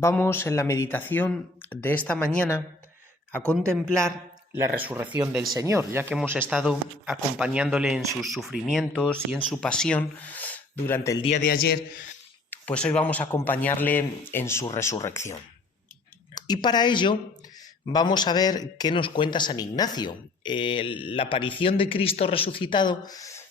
vamos en la meditación de esta mañana a contemplar la resurrección del Señor, ya que hemos estado acompañándole en sus sufrimientos y en su pasión durante el día de ayer, pues hoy vamos a acompañarle en su resurrección. Y para ello vamos a ver qué nos cuenta San Ignacio. La aparición de Cristo resucitado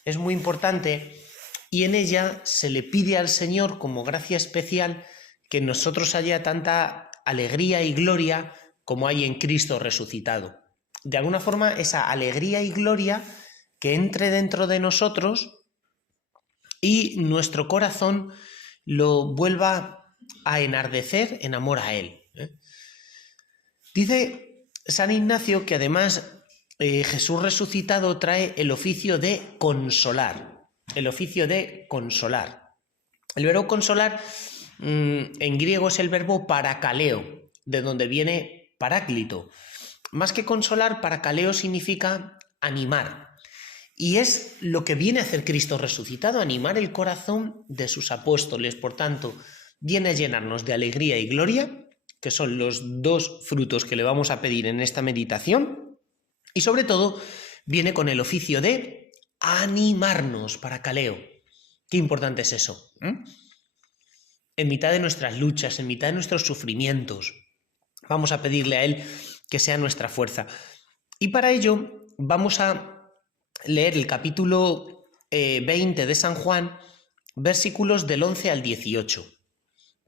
es muy importante y en ella se le pide al Señor como gracia especial que en nosotros haya tanta alegría y gloria como hay en Cristo resucitado. De alguna forma, esa alegría y gloria que entre dentro de nosotros y nuestro corazón lo vuelva a enardecer en amor a Él. Dice San Ignacio que además Jesús resucitado trae el oficio de consolar. El oficio de consolar. El verbo consolar en griego es el verbo parakaleo, de donde viene paráclito. Más que consolar, parakaleo significa animar. Y es lo que viene a hacer Cristo resucitado, animar el corazón de sus apóstoles. Por tanto, viene a llenarnos de alegría y gloria, que son los dos frutos que le vamos a pedir en esta meditación. Y sobre todo, viene con el oficio de animarnos, parakaleo. Qué importante es eso, En mitad de nuestras luchas, en mitad de nuestros sufrimientos, vamos a pedirle a Él que sea nuestra fuerza. Y para ello vamos a leer el capítulo 20 de San Juan, versículos del 11 al 18,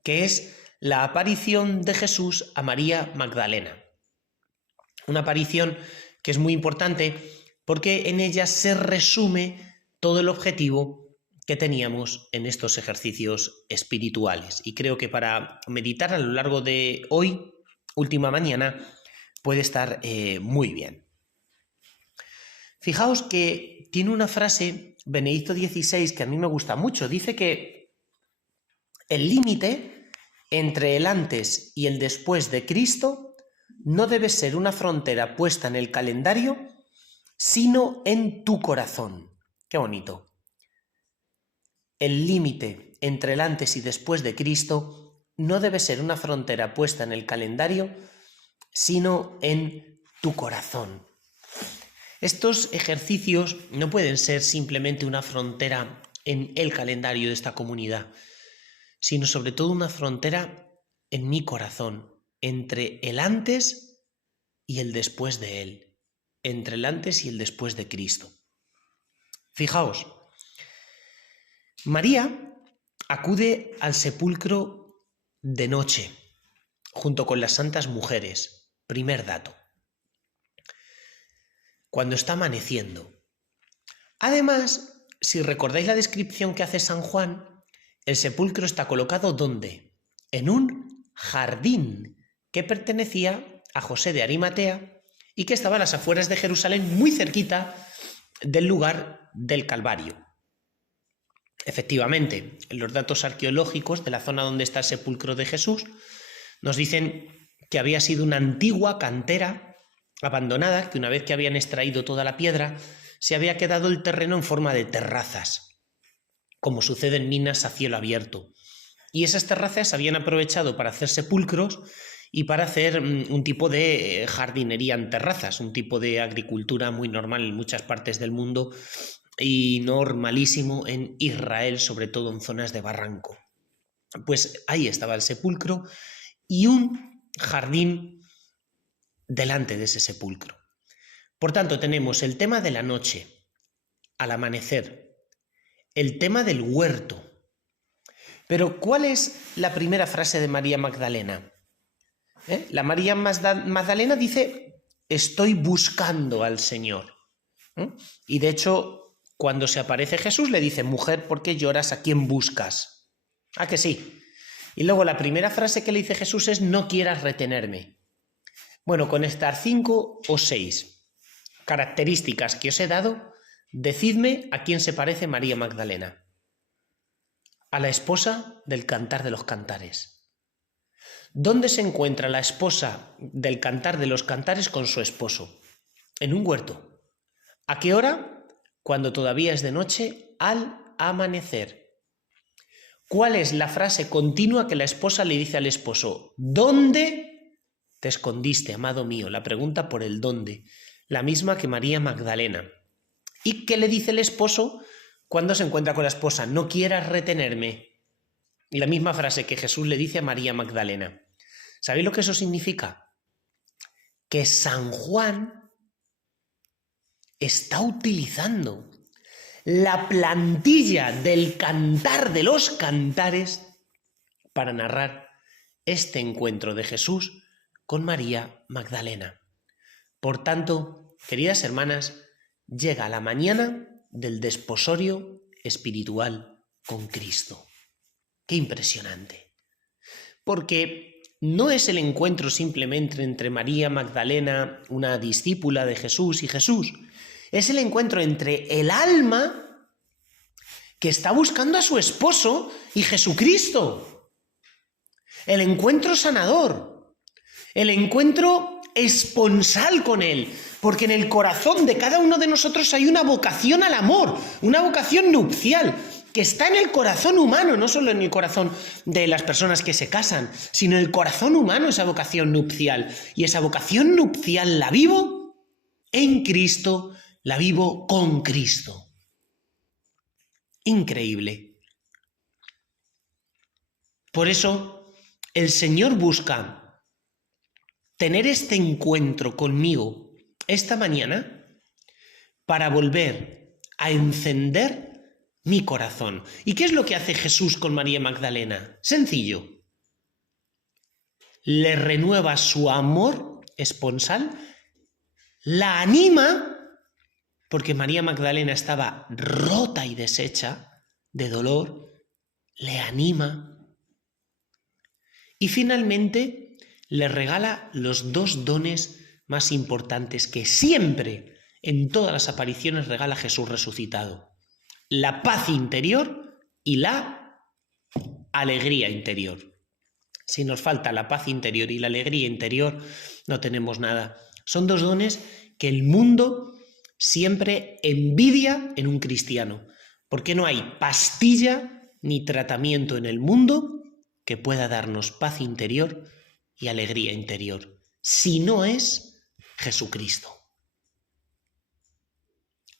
que es la aparición de Jesús a María Magdalena. Una aparición que es muy importante porque en ella se resume todo el objetivo que teníamos en estos ejercicios espirituales. Y creo que para meditar a lo largo de hoy, última mañana, puede estar muy bien. Fijaos que tiene una frase, Benedicto XVI, que a mí me gusta mucho. Dice que el límite entre el antes y el después de Cristo no debe ser una frontera puesta en el calendario, sino en tu corazón. Qué bonito. El límite entre el antes y después de Cristo no debe ser una frontera puesta en el calendario, sino en tu corazón. Estos ejercicios no pueden ser simplemente una frontera en el calendario de esta comunidad, sino sobre todo una frontera en mi corazón, entre el antes y el después de Él, entre el antes y el después de Cristo. Fijaos, María acude al sepulcro de noche, junto con las santas mujeres. Primer dato. Cuando está amaneciendo. Además, si recordáis la descripción que hace San Juan, el sepulcro está colocado ¿dónde? En un jardín que pertenecía a José de Arimatea y que estaba a las afueras de Jerusalén, muy cerquita del lugar del Calvario. Efectivamente, los datos arqueológicos de la zona donde está el sepulcro de Jesús nos dicen que había sido una antigua cantera abandonada, que una vez que habían extraído toda la piedra, se había quedado el terreno en forma de terrazas, como sucede en minas a cielo abierto. Y esas terrazas habían aprovechado para hacer sepulcros y para hacer un tipo de jardinería en terrazas, un tipo de agricultura muy normal en muchas partes del mundo y normalísimo en Israel, sobre todo en zonas de barranco. Pues ahí estaba el sepulcro y un jardín delante de ese sepulcro. Por tanto, tenemos el tema de la noche, al amanecer, el tema del huerto. Pero, ¿cuál es la primera frase de María Magdalena? La María Magdalena dice, estoy buscando al Señor. Y de hecho, cuando se aparece Jesús le dice, mujer, ¿por qué lloras? ¿A quién buscas? ¿A que sí? Y luego la primera frase que le dice Jesús es, no quieras retenerme. Bueno, con estas 5 o 6 características que os he dado, decidme a quién se parece María Magdalena. A la esposa del Cantar de los Cantares. ¿Dónde se encuentra la esposa del Cantar de los Cantares con su esposo? En un huerto. ¿A qué hora? Cuando todavía es de noche, al amanecer. ¿Cuál es la frase continua que la esposa le dice al esposo? ¿Dónde te escondiste, amado mío? La pregunta por el dónde, la misma que María Magdalena. ¿Y qué le dice el esposo cuando se encuentra con la esposa? No quieras retenerme. Y la misma frase que Jesús le dice a María Magdalena. ¿Sabéis lo que eso significa? Que San Juan está utilizando la plantilla del Cantar de los Cantares para narrar este encuentro de Jesús con María Magdalena. Por tanto, queridas hermanas, llega la mañana del desposorio espiritual con Cristo. ¡Qué impresionante! Porque no es el encuentro simplemente entre María Magdalena, una discípula de Jesús, y Jesús. Es el encuentro entre el alma que está buscando a su esposo y Jesucristo. El encuentro sanador. El encuentro esponsal con Él. Porque en el corazón de cada uno de nosotros hay una vocación al amor, una vocación nupcial, que está en el corazón humano, no solo en el corazón de las personas que se casan, sino en el corazón humano esa vocación nupcial. Y esa vocación nupcial la vivo en Cristo, la vivo con Cristo. Increíble. Por eso el Señor busca tener este encuentro conmigo esta mañana para volver a encender mi corazón. ¿Y qué es lo que hace Jesús con María Magdalena? Sencillo. Le renueva su amor esponsal, la anima, porque María Magdalena estaba rota y deshecha de dolor, le anima y finalmente le regala los dos dones más importantes que siempre en todas las apariciones regala Jesús resucitado. La paz interior y la alegría interior. Si nos falta la paz interior y la alegría interior, no tenemos nada. Son dos dones que el mundo siempre envidia en un cristiano, porque no hay pastilla ni tratamiento en el mundo que pueda darnos paz interior y alegría interior, si no es Jesucristo.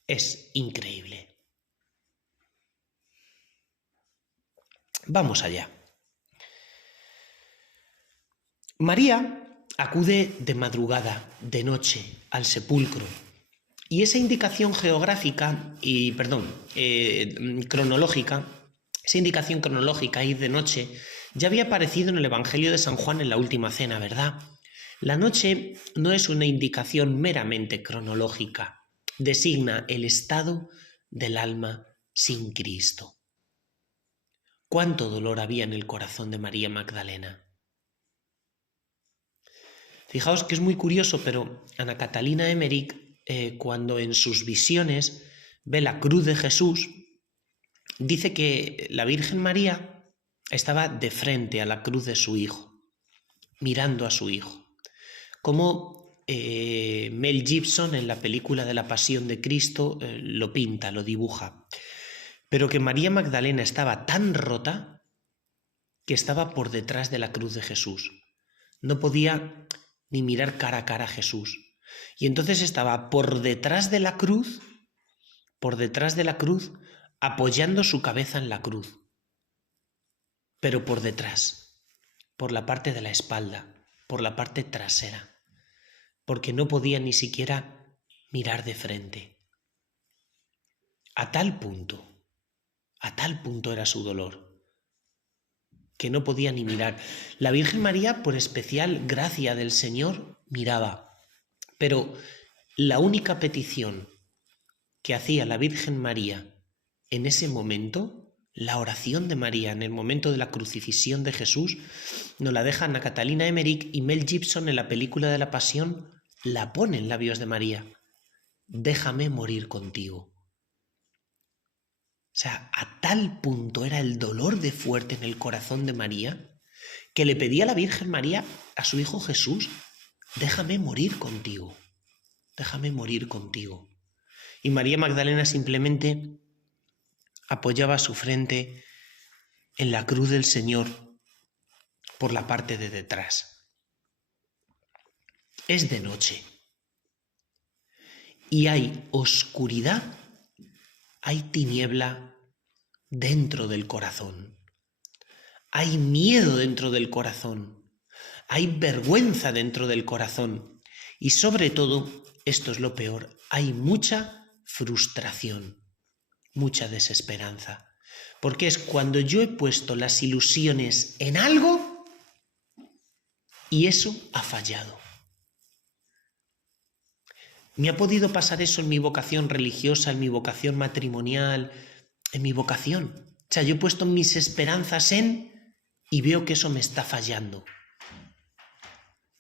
Es increíble. Vamos allá. María acude de madrugada, de noche, al sepulcro. Y esa indicación cronológica, esa indicación cronológica, ir de noche, ya había aparecido en el Evangelio de San Juan en la Última Cena, ¿verdad? La noche no es una indicación meramente cronológica, designa el estado del alma sin Cristo. ¿Cuánto dolor había en el corazón de María Magdalena? Fijaos que es muy curioso, pero Ana Catalina Emmerich, cuando en sus visiones ve la cruz de Jesús, dice que la Virgen María estaba de frente a la cruz de su hijo, mirando a su hijo. Como Mel Gibson en la película de la Pasión de Cristo lo pinta, lo dibuja. Pero que María Magdalena estaba tan rota que estaba por detrás de la cruz de Jesús. No podía ni mirar cara a cara a Jesús. Y entonces estaba por detrás de la cruz, apoyando su cabeza en la cruz. Pero por detrás, por la parte de la espalda, por la parte trasera, porque no podía ni siquiera mirar de frente. A tal punto era su dolor, que no podía ni mirar. La Virgen María, por especial gracia del Señor, miraba. Pero la única petición que hacía la Virgen María en ese momento, la oración de María en el momento de la crucifixión de Jesús, nos la deja Ana Catalina Emmerich, y Mel Gibson en la película de la Pasión la pone en labios de María. Déjame morir contigo. O sea, a tal punto era el dolor de fuerte en el corazón de María, que le pedía a la Virgen María, a su hijo Jesús, déjame morir contigo, déjame morir contigo. Y María Magdalena simplemente apoyaba su frente en la cruz del Señor por la parte de detrás. Es de noche y hay oscuridad, hay tiniebla dentro del corazón. Hay miedo dentro del corazón, hay vergüenza dentro del corazón y sobre todo, esto es lo peor, hay mucha frustración, mucha desesperanza. Porque es cuando yo he puesto las ilusiones en algo y eso ha fallado. Me ha podido pasar eso en mi vocación religiosa, en mi vocación matrimonial, en mi vocación. O sea, yo he puesto mis esperanzas en y veo que eso me está fallando.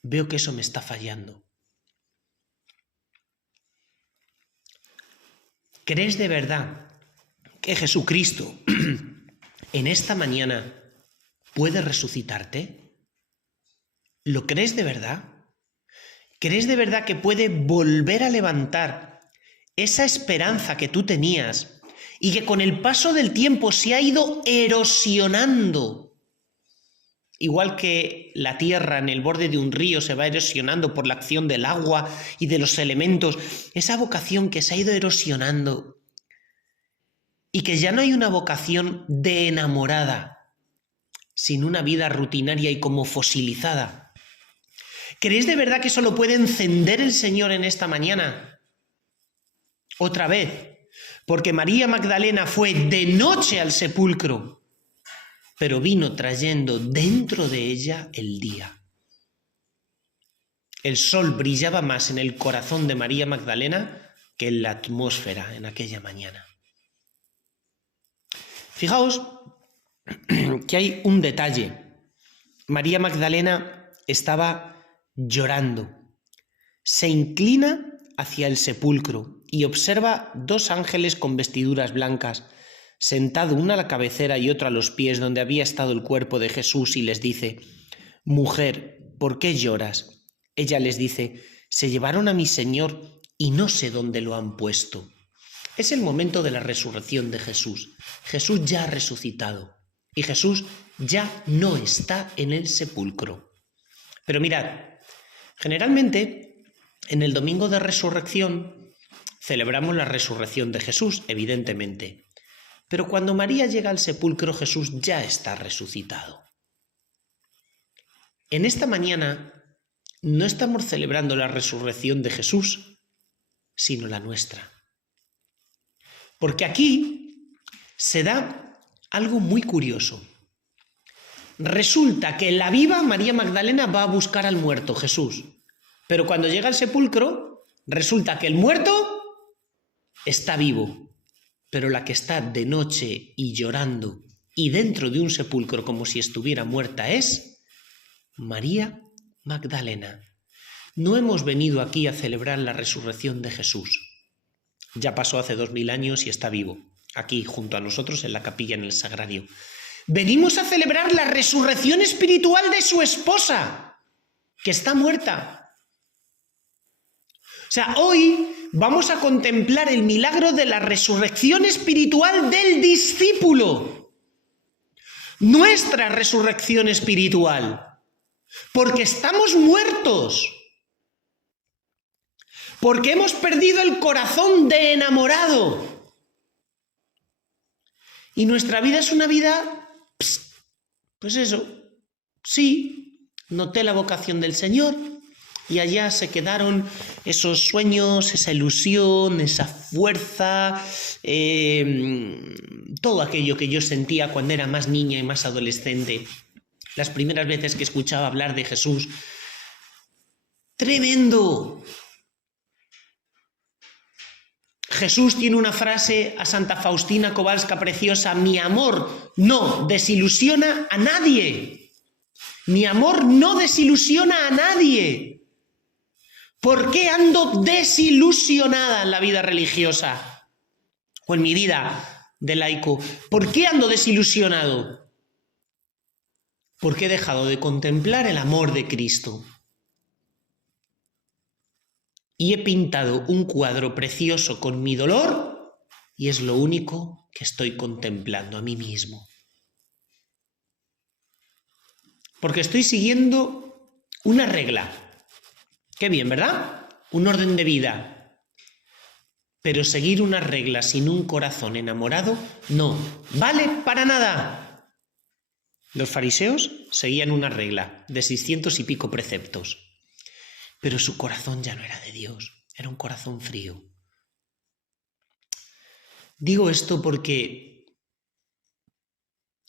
Veo que eso me está fallando. ¿Crees de verdad que Jesucristo en esta mañana puede resucitarte? ¿Lo crees de verdad? ¿Crees de verdad que puede volver a levantar esa esperanza que tú tenías y que con el paso del tiempo se ha ido erosionando? Igual que la tierra en el borde de un río se va erosionando por la acción del agua y de los elementos, esa vocación que se ha ido erosionando y que ya no hay una vocación de enamorada, sino una vida rutinaria y como fosilizada. ¿Creéis de verdad que eso lo puede encender el Señor en esta mañana? Otra vez, porque María Magdalena fue de noche al sepulcro, pero vino trayendo dentro de ella el día. El sol brillaba más en el corazón de María Magdalena que en la atmósfera en aquella mañana. Fijaos que hay un detalle. María Magdalena estaba llorando. Se inclina hacia el sepulcro y observa dos ángeles con vestiduras blancas, sentado uno a la cabecera y otro a los pies donde había estado el cuerpo de Jesús, y les dice: «Mujer, ¿por qué lloras?». Ella les dice: «Se llevaron a mi Señor y no sé dónde lo han puesto». Es el momento de la resurrección de Jesús. Jesús ya ha resucitado y Jesús ya no está en el sepulcro. Pero mirad, generalmente en el domingo de resurrección celebramos la resurrección de Jesús, evidentemente. Pero cuando María llega al sepulcro, Jesús ya está resucitado. En esta mañana no estamos celebrando la resurrección de Jesús, sino la nuestra. Porque aquí se da algo muy curioso. Resulta que en la viva María Magdalena va a buscar al muerto, Jesús. Pero cuando llega al sepulcro, resulta que el muerto está vivo. Pero la que está de noche y llorando y dentro de un sepulcro como si estuviera muerta es María Magdalena. No hemos venido aquí a celebrar la resurrección de Jesús. Ya pasó hace 2000 años y está vivo, aquí junto a nosotros en la capilla, en el sagrario. Venimos a celebrar la resurrección espiritual de su esposa, que está muerta. O sea, hoy vamos a contemplar el milagro de la resurrección espiritual del discípulo. Nuestra resurrección espiritual. Porque estamos muertos. Porque hemos perdido el corazón de enamorado. Y nuestra vida es una vida, pues eso, sí, noté la vocación del Señor y allá se quedaron esos sueños, esa ilusión, esa fuerza, todo aquello que yo sentía cuando era más niña y más adolescente. Las primeras veces que escuchaba hablar de Jesús. ¡Tremendo! Jesús tiene una frase a Santa Faustina Kowalska preciosa: mi amor no desilusiona a nadie. Mi amor no desilusiona a nadie. ¿Por qué ando desilusionada en la vida religiosa? O en mi vida de laico. ¿Por qué ando desilusionado? Porque he dejado de contemplar el amor de Cristo. Y he pintado un cuadro precioso con mi dolor y es lo único que estoy contemplando, a mí mismo. porque estoy siguiendo una regla. Qué bien, ¿verdad? Un orden de vida. Pero seguir una regla sin un corazón enamorado no vale para nada. Los fariseos seguían una regla de 600 y pico preceptos, pero su corazón ya no era de Dios, era un corazón frío. Digo esto porque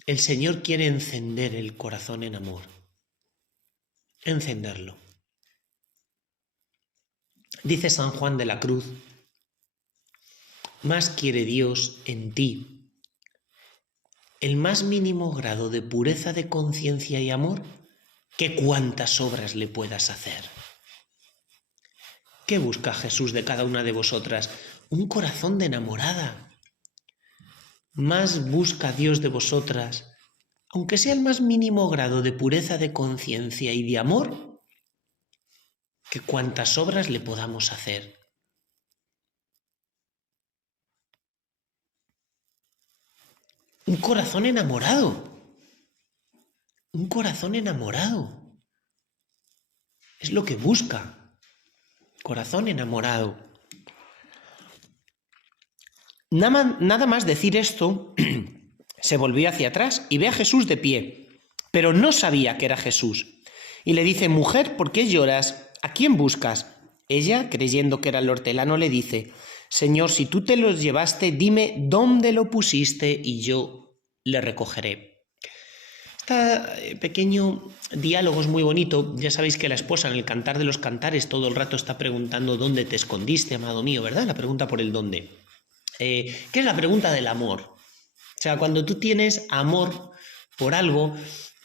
el Señor quiere encender el corazón en amor, encenderlo. Dice San Juan de la Cruz: más quiere Dios en ti el más mínimo grado de pureza de conciencia y amor que cuantas obras le puedas hacer. ¿Qué busca Jesús de cada una de vosotras? Un corazón de enamorada. Más busca Dios de vosotras, aunque sea el más mínimo grado de pureza de conciencia y de amor, que cuantas obras le podamos hacer. Un corazón enamorado. Un corazón enamorado. Es lo que busca. Corazón enamorado. Nada más decir esto, se volvió hacia atrás y ve a Jesús de pie, pero no sabía que era Jesús. Y le dice: mujer, ¿por qué lloras? ¿A quién buscas? Ella, creyendo que era el hortelano, le dice: Señor, si tú te los llevaste, dime dónde lo pusiste y yo le recogeré. Este pequeño diálogo es muy bonito. Ya sabéis que la esposa en el Cantar de los Cantares todo el rato está preguntando: ¿dónde te escondiste, amado mío? ¿Verdad? La pregunta por el dónde. ¿Qué es la pregunta del amor? O sea, cuando tú tienes amor por algo,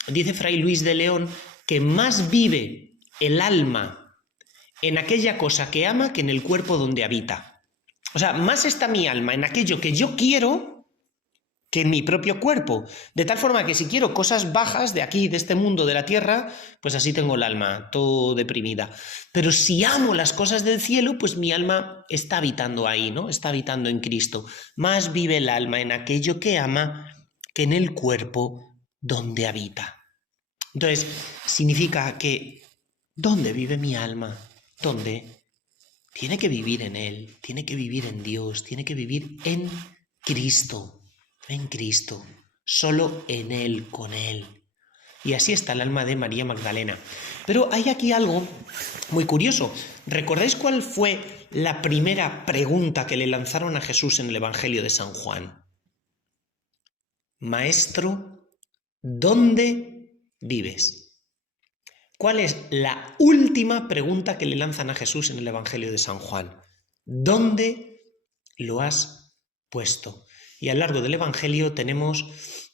dice Fray Luis de León que más vive el alma en aquella cosa que ama que en el cuerpo donde habita. O sea, más está mi alma en aquello que yo quiero que en mi propio cuerpo. De tal forma que si quiero cosas bajas de aquí, de este mundo, de la tierra, pues así tengo el alma, todo deprimida. Pero si amo las cosas del cielo, pues mi alma está habitando ahí, ¿no? Está habitando en Cristo. Más vive el alma en aquello que ama que en el cuerpo donde habita. Entonces, significa que ¿dónde vive mi alma? ¿Dónde? Tiene que vivir en Él, tiene que vivir en Dios, tiene que vivir en Cristo. En Cristo, solo en Él, con Él. Y así está el alma de María Magdalena. Pero hay aquí algo muy curioso. ¿Recordáis cuál fue la primera pregunta que le lanzaron a Jesús en el Evangelio de San Juan? Maestro, ¿dónde vives? ¿Cuál es la última pregunta que le lanzan a Jesús en el Evangelio de San Juan? ¿Dónde lo has puesto? Y a lo largo del Evangelio tenemos,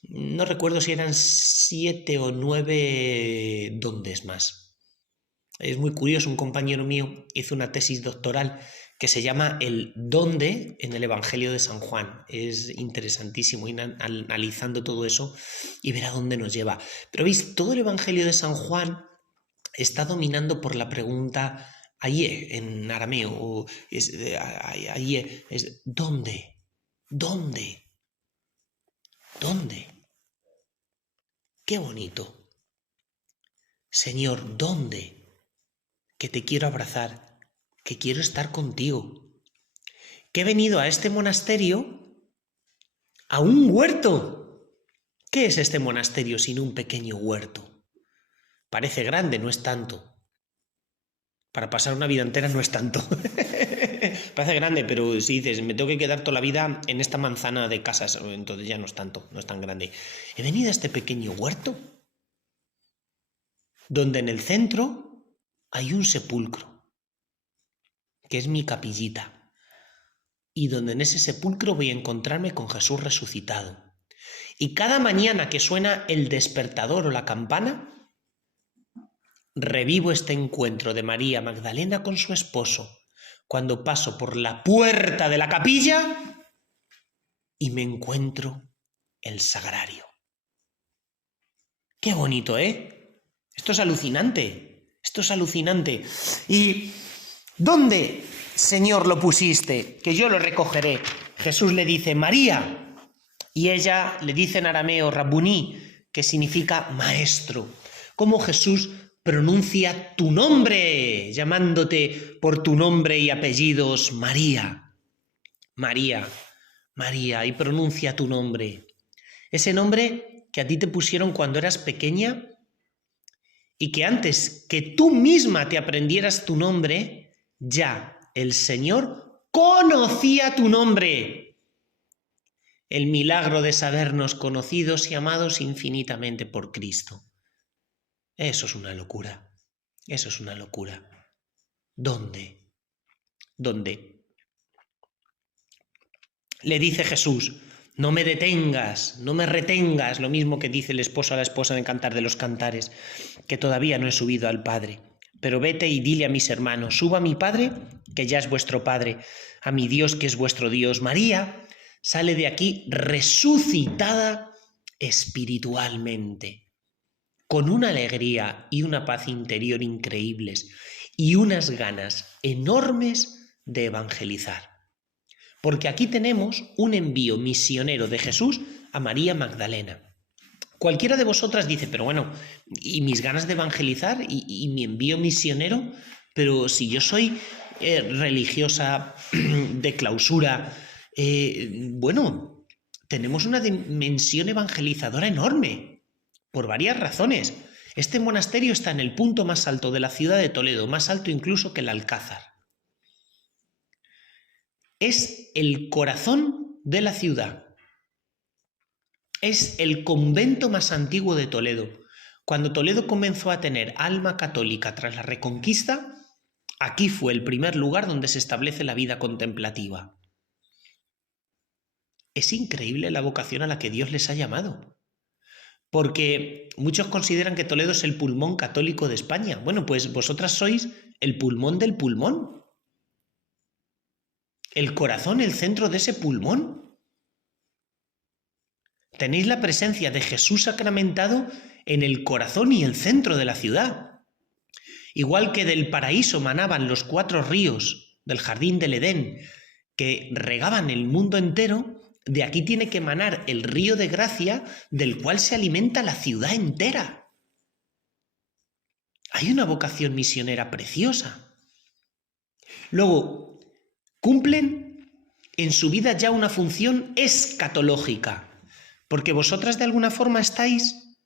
no recuerdo si eran 7 o 9 dóndes más. Es muy curioso, un compañero mío hizo una tesis doctoral que se llama El dónde en el Evangelio de San Juan. Es interesantísimo ir analizando todo eso y ver a dónde nos lleva. Pero veis, todo el Evangelio de San Juan está dominando por la pregunta ayé en arameo, o ayé es ¿dónde? ¿Dónde? ¿Dónde? Qué bonito. Señor, ¿dónde? Que te quiero abrazar, que quiero estar contigo. Que he venido a este monasterio, a un huerto. ¿Qué es este monasterio sino un pequeño huerto? Parece grande, no es tanto. Para pasar una vida entera no es tanto. Parece grande, pero si dices, me tengo que quedar toda la vida en esta manzana de casas, entonces ya no es tanto, no es tan grande. He venido a este pequeño huerto, donde en el centro hay un sepulcro, que es mi capillita, y donde en ese sepulcro voy a encontrarme con Jesús resucitado. Y cada mañana que suena el despertador o la campana, revivo este encuentro de María Magdalena con su esposo cuando paso por la puerta de la capilla y me encuentro el sagrario. Qué bonito, ¿eh? Esto es alucinante, esto es alucinante. ¿Y dónde, Señor, lo pusiste? Que yo lo recogeré. Jesús le dice, María, y ella le dice en arameo, Rabuní, que significa maestro. cómo Jesús pronuncia tu nombre, llamándote por tu nombre y apellidos María. María, María, y pronuncia tu nombre. Ese nombre que a ti te pusieron cuando eras pequeña y que antes que tú misma te aprendieras tu nombre, ya el Señor conocía tu nombre. El milagro de sabernos conocidos y amados infinitamente por Cristo. Eso es una locura. Eso es una locura. ¿Dónde? ¿Dónde? Le dice Jesús, no me detengas, no me retengas, lo mismo que dice el esposo a la esposa en el Cantar de los Cantares, que todavía no he subido al Padre. Pero vete y dile a mis hermanos, suba a mi Padre, que ya es vuestro Padre, a mi Dios, que es vuestro Dios. María sale de aquí resucitada espiritualmente, con una alegría y una paz interior increíbles y unas ganas enormes de evangelizar. Porque aquí tenemos un envío misionero de Jesús a María Magdalena. Cualquiera de vosotras dice, pero bueno, ¿y mis ganas de evangelizar? ¿Y mi envío misionero? Pero si yo soy religiosa de clausura, bueno, tenemos una dimensión evangelizadora enorme, por varias razones. Este monasterio está en el punto más alto de la ciudad de Toledo, más alto incluso que el Alcázar. Es el corazón de la ciudad. Es el convento más antiguo de Toledo. Cuando Toledo comenzó a tener alma católica tras la Reconquista, aquí fue el primer lugar donde se establece la vida contemplativa. Es increíble la vocación a la que Dios les ha llamado. Porque muchos consideran que Toledo es el pulmón católico de España. Bueno, pues vosotras sois el pulmón del pulmón. El corazón, el centro de ese pulmón. Tenéis la presencia de Jesús sacramentado en el corazón y el centro de la ciudad. Igual que del paraíso manaban los 4 ríos del jardín del Edén que regaban el mundo entero, de aquí tiene que emanar el río de gracia del cual se alimenta la ciudad entera. Hay una vocación misionera preciosa. Luego, cumplen en su vida ya una función escatológica, porque vosotras de alguna forma estáis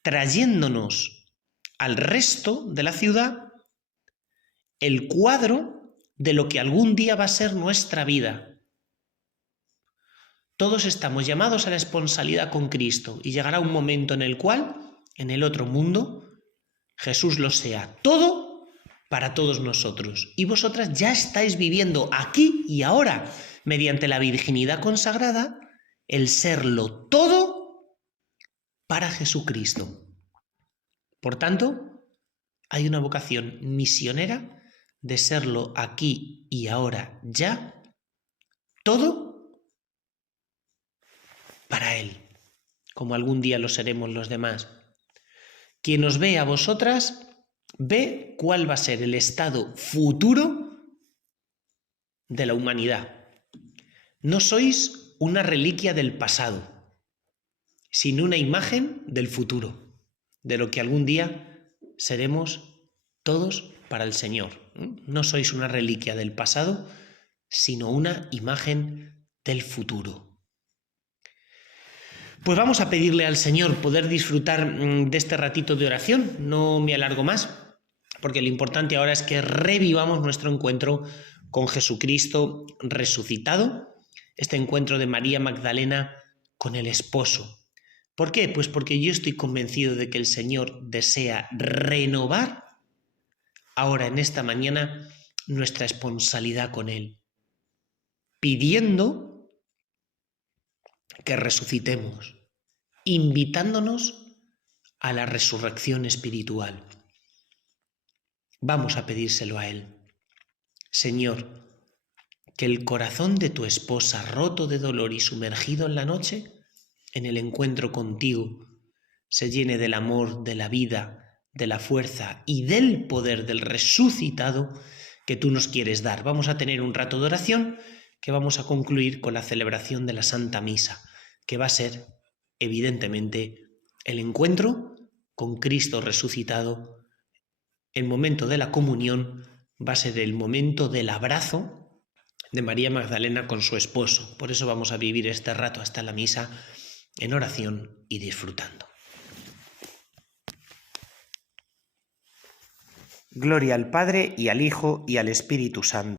trayéndonos al resto de la ciudad el cuadro de lo que algún día va a ser nuestra vida. Todos estamos llamados a la esponsalidad con Cristo y llegará un momento en el cual, en el otro mundo, Jesús lo sea todo para todos nosotros. Y vosotras ya estáis viviendo aquí y ahora, mediante la virginidad consagrada, el serlo todo para Jesucristo. Por tanto, hay una vocación misionera de serlo aquí y ahora ya, todo para Él, como algún día lo seremos los demás. Quien os ve a vosotras, ve cuál va a ser el estado futuro de la humanidad. No sois una reliquia del pasado, sino una imagen del futuro, de lo que algún día seremos todos para el Señor. No sois una reliquia del pasado, sino una imagen del futuro. Pues vamos a pedirle al Señor poder disfrutar de este ratito de oración. No me alargo más, porque lo importante ahora es que revivamos nuestro encuentro con Jesucristo resucitado, este encuentro de María Magdalena con el esposo. ¿Por qué? Pues porque yo estoy convencido de que el Señor desea renovar ahora en esta mañana nuestra esponsalidad con Él, pidiendo que resucitemos, invitándonos a la resurrección espiritual. Vamos a pedírselo a Él. Señor, que el corazón de tu esposa, roto de dolor y sumergido en la noche, en el encuentro contigo, se llene del amor, de la vida, de la fuerza y del poder del resucitado que tú nos quieres dar. Vamos a tener un rato de oración que vamos a concluir con la celebración de la Santa Misa, que va a ser, evidentemente, el encuentro con Cristo resucitado, el momento de la comunión va a ser el momento del abrazo de María Magdalena con su esposo. Por eso vamos a vivir este rato hasta la misa en oración y disfrutando. Gloria al Padre y al Hijo y al Espíritu Santo.